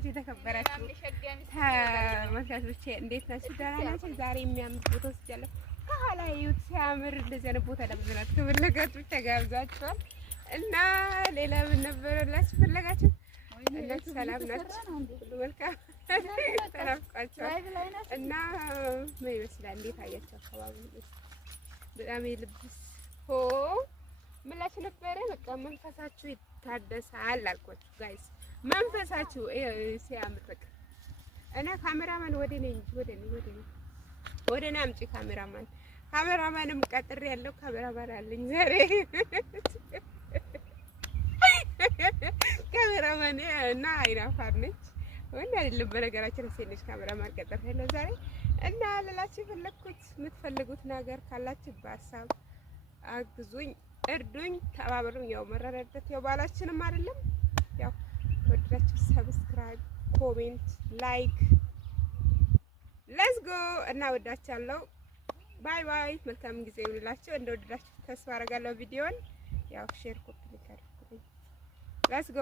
የተወደዳችሁ የተከበራችሁ ተመልካቾቼ እንዴት ናችሁ? ደህና ናችሁ? ዛሬ የሚያምር ቦታ ወስጃለሁ። ከኋላ እዩት ሲያምር። እንደዚህ አይነት ቦታ ለመዝናናት ከፈለጋችሁ ተጋብዛችኋል። እና ሌላ ምን ነበረላችሁ ፈለጋችሁ? እንዴት ሰላም ናችሁ? ሁሉ መልካም ተናፍቃችኋል። እና ምን ይመስላል? እንዴት አያችሁ? አካባቢው በጣም የልብስ ሆ ምላችሁ ነበረ። በቃ መንፈሳችሁ ይታደሳል አልኳችሁ ጋይስ። መንፈሳችሁ ሲያምር በቃ እና ካሜራማን ወደኔ አምጪ ካሜራማንም ቀጥሬ ያለው ካሜራማን አለኝ ዛሬ ካሜራማን እና አይናፋር ነች ወንድ አይደለም በነገራችን ሴት ካሜራማን ቀጥሬ ያለው ዛሬ እና ለላችሁ ፈለኩት። የምትፈልጉት ነገር ካላችሁ በሀሳብ አግዙኝ፣ እርዱኝ፣ ተባበሩኝ። ያው መረዳዳት ያው ባላችንም አይደለም። ያው ወደዳችሁ ሰብስክራይብ፣ ኮሜንት፣ ላይክ ሌትስ ጎ እና ወዳቻለሁ። ባይ ባይ። መልካም ጊዜ ይሁንላችሁ። እንደወደዳችሁ ተስፋ አደርጋለሁ። ቪዲዮን ያው ሼር ኮፒ ሊክ አድርጉልኝ። ሌትስ ጎ